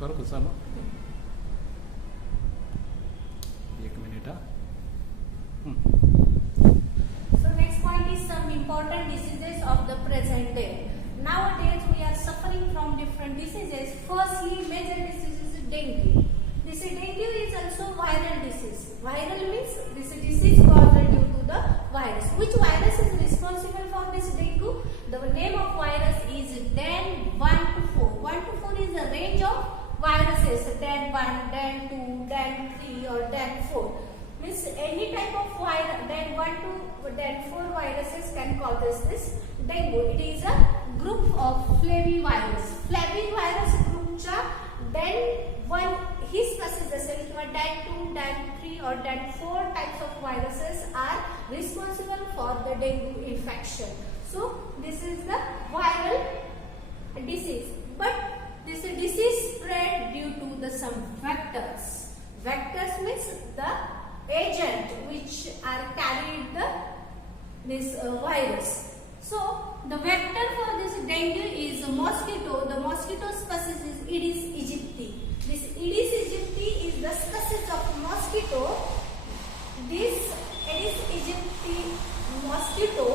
करू का चालू? एक minute. So next point is some important diseases of the present day. Nowadays we are suffering from different diseases. Firstly, major disease is dengue. This dengue is also viral disease. Viral means this disease caused due to the virus. Which virus is responsible for this dengue? The name of virus is DEN 1 to 4. 1 to 4 is a range of viruses. DEN 1, DEN 2, DEN 3 or DEN 4. Means any type of virus, DEN 1 to DEN 4 viruses can cause this dengue. It is a group of flavivirus. Flavivirus groupच्या DEN 1 he species असेल किंवा DEN 2, DEN 3 or DEN 4 types of viruses are responsible for the dengue infection. So this is the viral disease. But this disease spread due to the some vectors. Vectors means the agent which are carried this virus. So the vector for this dengue is a mosquito. The mosquito species is Aedes aegypti. This Aedes aegypti is the species of mosquito. This Aedes aegypti mosquito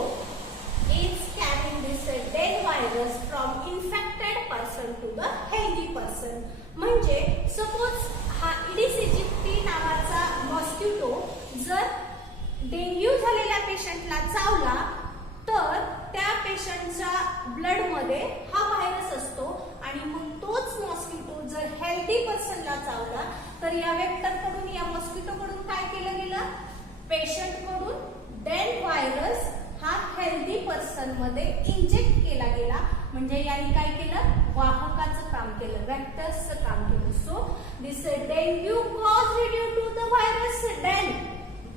is carrying this dengue virus from infected person to the healthy person. म्हणजे suppose हा Aedes aegypti नावाचा mosquito जर dengue झालेल्या पेशंटला चावला तर त्या पेशंटच्या blood मध्ये हा व्हायरस असतो आणि मग तोच मॉस्किटो जर हेल्दी पर्सनला चावला तर या वेक्टर कडून या मॉस्किटो कडून काय केलं गेलं पेशंट कडून डेन व्हायरस हा हेल्दी पर्सन मध्ये इंजेक्ट केला गेला म्हणजे यांनी काय केलं वाहकाचं काम केलं वेक्टर्सचं काम केलं so this dengue caused due to the virus DEN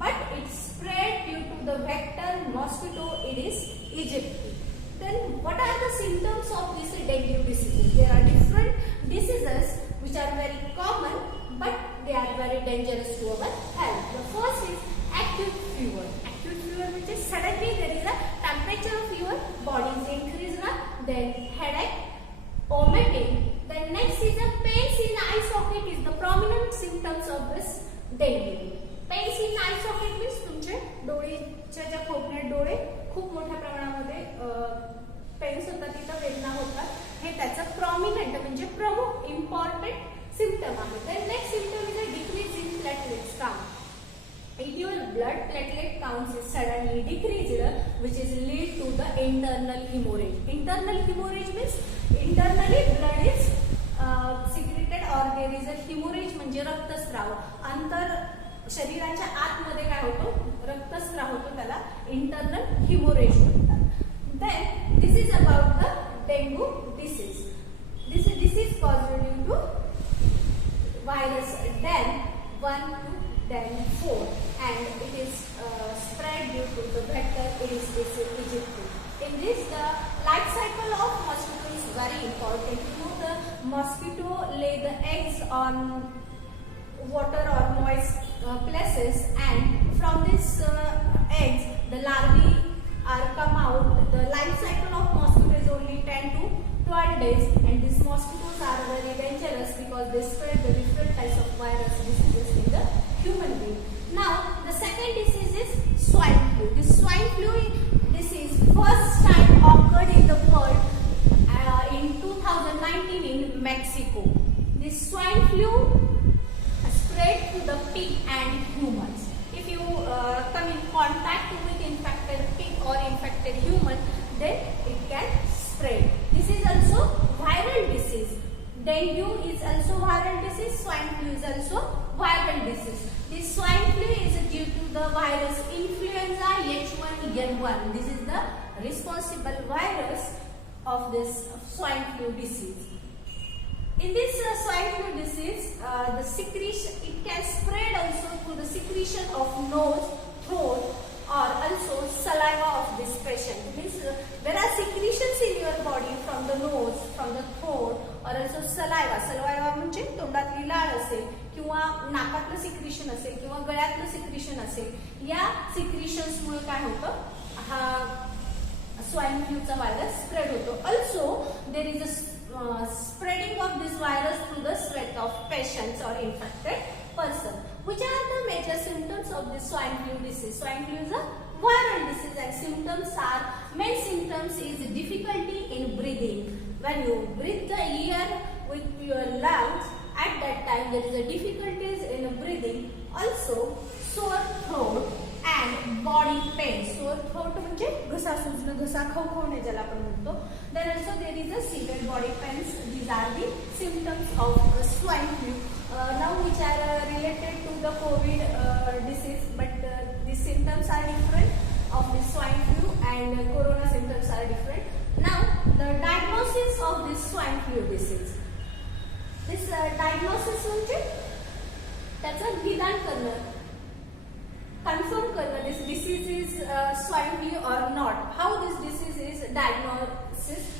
but it spread due to the vector mosquito Aedes aegypti. Then what are the symptoms of this dengue disease? There are different diseases which are very common but they are very dangerous to our health. The first is acute fever. Acute fever which is suddenly there is a temperature of your body is increased, then headache, vomiting. Then next is a pains in eye socket is the prominent symptoms of this dengue. Pains in eye socket means तुमचे डोळेच्या ज्या कोपऱ्यात डोळे खूप मोठ्या प्रमाणामध्ये pens होतात तिथं वेदना होतात हे त्याचं प्रॉमिनंट म्हणजे प्रमुख इम्पॉर्टंट सिम्पटम आहे then next symptom is a decrease in platelets count if your blood platelet counts is suddenly decreased which is lead to the internal hemorrhage means internally blood is secreted or there is a hemorrhage म्हणजे रक्तस्राव अंतर शरीराच्या आतमध्ये काय होतो रक्तस्राव होतो त्याला इंटरनल हिमोरेज म्हणतात then this is about the dengue disease this disease caused due to virus DEN 1 to DEN 4 and it is spread due to the vector Aedes aegypti. In this the life cycle of mosquito is very important. You know the mosquito lay the eggs on water or moist places and from this eggs the larvae are come out. The life cycle of mosquito is only 10 to 12 days and these mosquitoes are very dangerous because they spread the different types of virus diseases in the human being. Now the second disease is swine flu. This swine flu disease first time occurred in the world in 2019 in Mexico. This swine flu spread to the pig and humans. If you come in contact with infected pig or infected human, then it can spread. This is also viral disease. Dengue is also viral disease. Swine flu is also viral disease. This swine flu is due to the virus influenza H1N1. This is the responsible virus of this swine flu disease. In this swine flu disease, the secretion it can spread also through the secretion of nose, throat, or also saliva of this patient. Means there are secretions in your body from the nose, from the throat, or also saliva. Saliva म्हणजे तोंडातली लाळ असेल किंवा नाकातलं secretion असेल किंवा गळ्यातलं secretion असेल या सिक्रेशन्स मुळे काय होतं हा स्वाइन फ्लूचा व्हायरस स्प्रेड होतो. Also there is a spreading of this virus through the sweat patients or infected person. Which are the major symptoms of the swine flu disease? Swine flu is a viral disease and symptoms are, main symptoms is difficulty in breathing. When you breathe the air with your lungs, at that time there is a difficulties in breathing. Also sore throat and body pain. Sore throat म्हणजे घसा सुजणं, घसा खवखवणे ज्याला आपण म्हणतो. Then also there is a severe body pains. These are the symptoms of swine flu. Now which are related to the COVID disease, but the symptoms are different of the swine flu and corona symptoms are different. Now the diagnosis of this swine flu disease. This diagnosis म्हणजे त्याचं निदान करणं, confirm करणं this disease is swine flu or not. How this disease is diagnosis?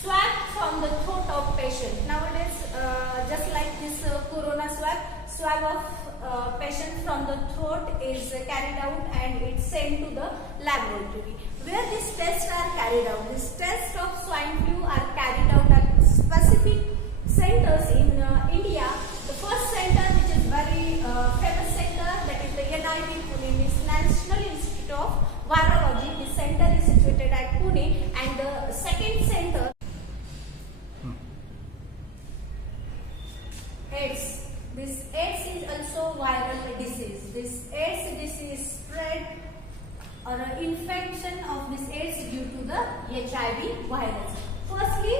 Swab from the throat of patient. Nowadays, just like this corona swab of patient from the throat is carried out and it's sent to the laboratory. Where these tests are carried out? These tests of swine flu are carried out at specific centers in India. The first center, which is very famous center, that is the NIV Pune, this National Institute of Virology. This center is situated at Pune, and the second center, AIDS. This AIDS is also viral disease. This AIDS disease spread or infection of this AIDS due to the HIV virus. Firstly,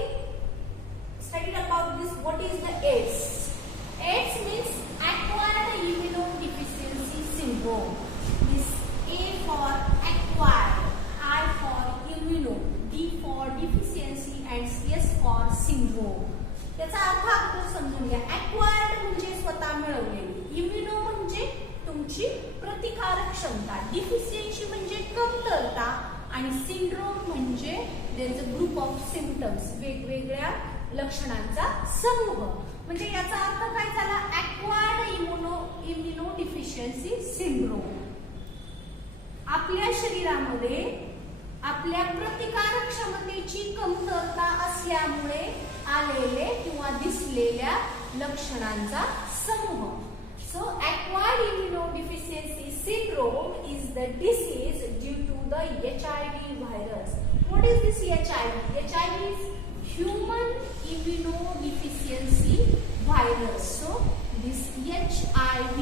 studied about this. What is the AIDS? AIDS means acquired immunodeficiency syndrome. This A for acquired, I for immuno, D for deficiency, and S for syndrome. याचा अर्थ आपण समजून घ्या. Acquired म्हणजे स्वतः मिळवलेली, immuno म्हणजे तुमची प्रतिकारक क्षमता, डिफिशियन्सी म्हणजे कमतरता, आणि सिंड्रोम म्हणजे there is a group of symptoms, वेगवेगळ्या लक्षणांचा समूह. म्हणजे याचा अर्थ काय झाला? Acquired immunodeficiency syndrome. आपल्या शरीरामध्ये आपल्या प्रतिकारक क्षमतेची कमतरता असल्यामुळे आलेले किंवा दिसलेल्या लक्षणांचा समूह. So acquired immunodeficiency syndrome is the disease due to the HIV virus. What is this HIV? HIV is human immunodeficiency virus. So this HIV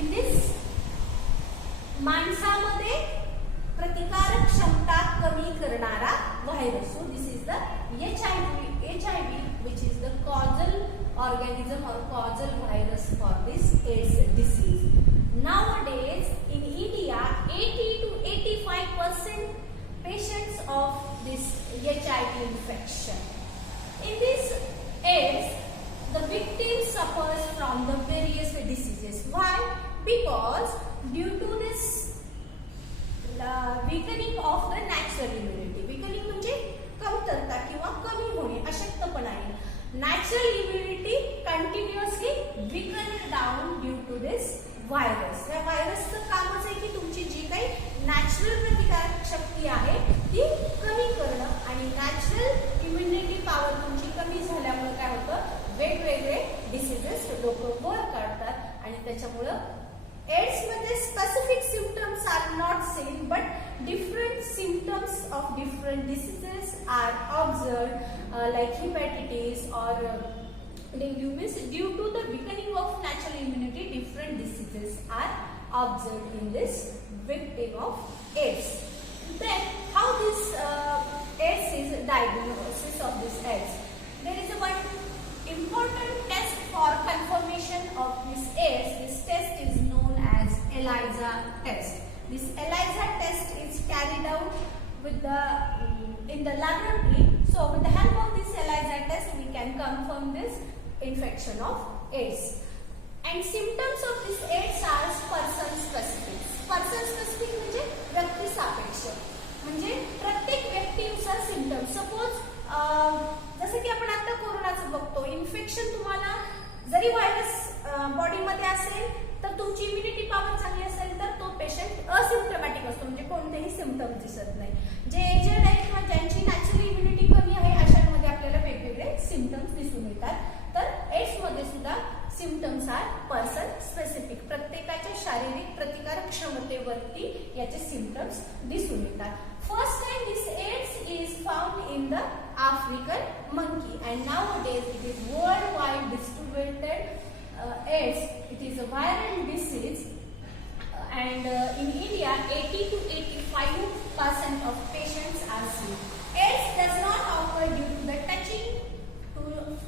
in this माणसामध्ये प्रतिकारक क्षमता कमी करणारा virus. So this is the HIV which is the causal organism or causal virus for this AIDS disease. Nowadays in India 80 to 85% patients of this HIV infection. In this AIDS the victim suffers from the various diseases. Why? Because due to this weakening of the natural immunity. Weakening म्हणजे कमतरता किंवा कमी होणे, अशक्तपणाने. Natural immunity continuously weakened down due to this virus. या व्हायरसचं कामच आहे की तुमची जी काही नॅचरल प्रतिकारक शक्ती आहे ती कमी करणं, आणि नॅचरल इम्युनिटी पॉवर तुमची कमी झाल्यामुळे काय होतं? वेगवेगळे डिसीजेस लोक वर काढतात, आणि त्याच्यामुळं AIDS मध्ये specific symptoms are not seen, but different symptoms of different diseases are observed, like hepatitis or dengue. Means due to the weakening of natural immunity, different diseases are observed in this victim of AIDS. Then how this AIDS is diagnosis of this AIDS? There is a one important test for confirmation of this AIDS. This test is known as ELISA test. This ELISA test is carried out with the in the laboratory. So with the help of this ELISA test we can confirm this infection of AIDS. And symptoms of this AIDS are person specific. Person specific म्हणजे व्यक्ती सापेक्ष, म्हणजे प्रत्येक व्यक्तीनुसार symptom. Suppose जसं की आपण आता कोरोनाचं बघतो, इन्फेक्शन तुम्हाला जरी व्हायरस बॉडीमध्ये असेल तर तुमची इम्युनिटी पॉवर चांगली असेल तर तो पेशंट असिम्प्टमॅटिक असतो, म्हणजे कोणतेही सिम्पटम दिसत नाही. जे एजेड आहे किंवा ज्यांची नॅचरल इम्युनिटी कमी आहे अशांमध्ये आपल्याला वेगवेगळे सिम्पटम्स दिसून येतात. तर एड्स मध्ये सुद्धा symptoms are person specific. प्रत्येकाच्या शारीरिक प्रतिकारक क्षमतेवरती याचे symptoms दिसून येतात. First time this AIDS is found in the African monkey and nowadays it is worldwide distributed. AIDS, it is a viral disease and in India 80 to 85% of patients are sick. AIDS does not occur due to the touching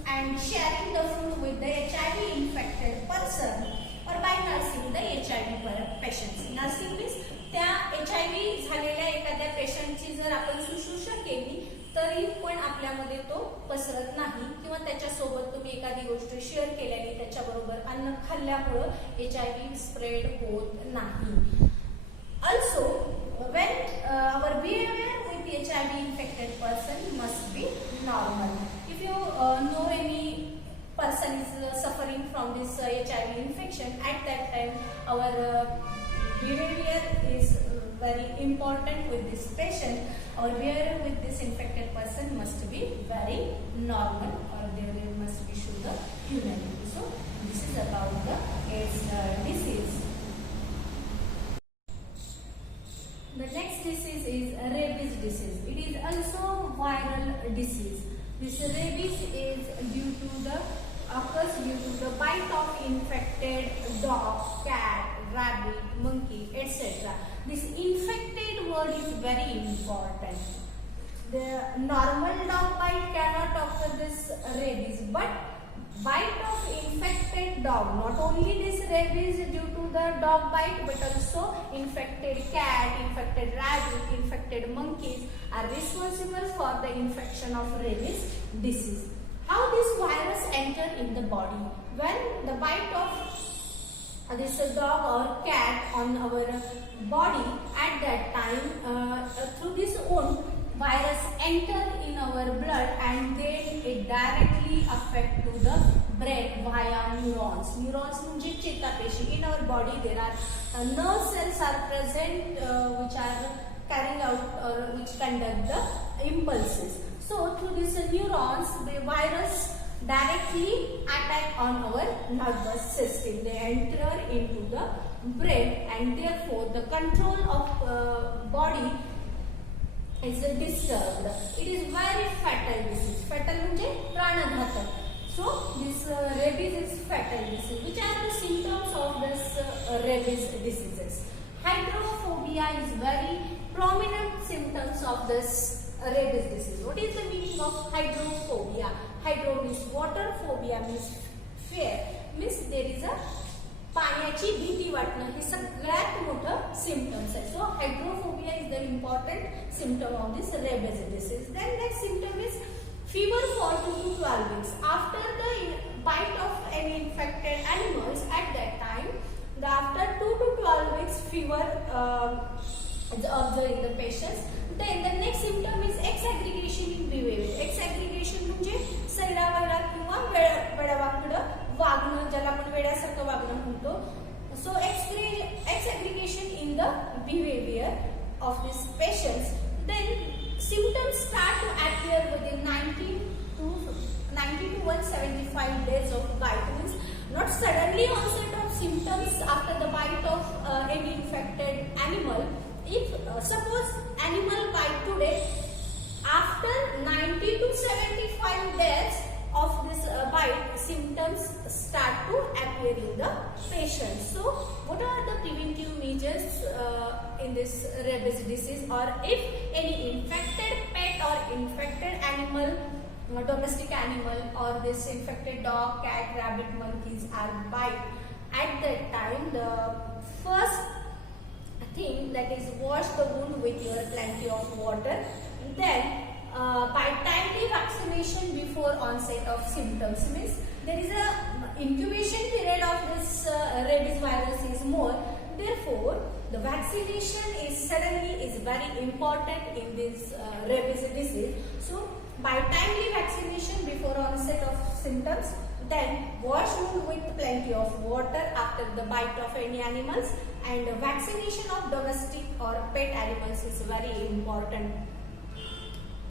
and sharing the food with the HIV infected person or by nursing the HIV patients. Nursing means त्या HIV झालेल्या एखाद्या पेशंटची जर आपण शुश्रूषा केली तरी पण आपल्यामध्ये तो पसरत नाही किंवा त्याच्यासोबत तुम्ही एखादी गोष्ट शेअर केल्याने त्याच्याबरोबर अन्न खाल्ल्यामुळे HIV स्प्रेड होत नाही. Also, when our behavior with HIV infected person must be normal. If you know any person is suffering from this HIV infection, at that time our behavior is very important with this patient. Our behavior with this infected person must be very normal, or there must be show the humanity. So this is about the AIDS disease. The next disease is rabies disease. It is also viral disease. This rabies is occurs due to the bite of infected dog, cat, rabbit, monkey, etc. This infected word is very important. The normal dog bite cannot occur this rabies, but bite of infected dog, not only this rabies due to the dog bite, but also infected cat, infected rabbit, infected monkeys are responsible for the infection of rabies disease. How this virus enter in the body? When the bite of this dog or cat on our body, at that time through this wound virus enter in our blood and then it directly affect to the brain via neurons. Neurons म्हणजे चेतापेशी. In our body there are nerve cells are present which are carrying out or which conduct the impulses. So through these neurons the virus directly attack on our nervous system. They enter into the brain and therefore the control of body is disturbed. It is very fatal disease. Fatal म्हणजे प्राणघातक. So this rabies is fatal disease. Which are the symptoms of this rabies diseases? Hydrophobia is very prominent symptoms of this rabies disease. What is the meaning of hydrophobia? Hydro means water, phobia means fear. Means there is a पाण्याची भीती वाटणं हे सगळ्यात मोठं symptoms आहे. So hydrophobia is the important symptom of this rabies disease. Then next symptom is fever for 2 to 12 weeks. After the bite of any infected animals, at that time, after 2 to 12 weeks fever is observed in the patients. Then the next symptom is X-aggregation in behavior. X-aggregation म्हणजे सैरावैरा किंवा वेडावाकडं वागणं, ज्याला आपण वेड्यासारखं वागणं म्हणतो. So X-aggregation in the behavior of these patients. Then symptoms start to appear within 90 to 175 days of bite. Means not suddenly onset of symptoms after the bite of any infected animal. If suppose animal bite today, after 90 to 75 days of this bite, symptoms start to appear in the patient. So what are the preventive measures in this rabies disease, or if any infected pet or infected animal, domestic animal, or this infected dog, cat, rabbit, monkeys are bite, at that time the first thing that is wash the wound with your plenty of water. Then by timely vaccination before onset of symptoms. Means there is a incubation period of this rabies virus is more. Therefore the vaccination is very important in this rabies disease. So by timely vaccination before onset of symptoms, then wash wound with plenty of water after the bite of any animals, and vaccination of domestic or pet animals is very important.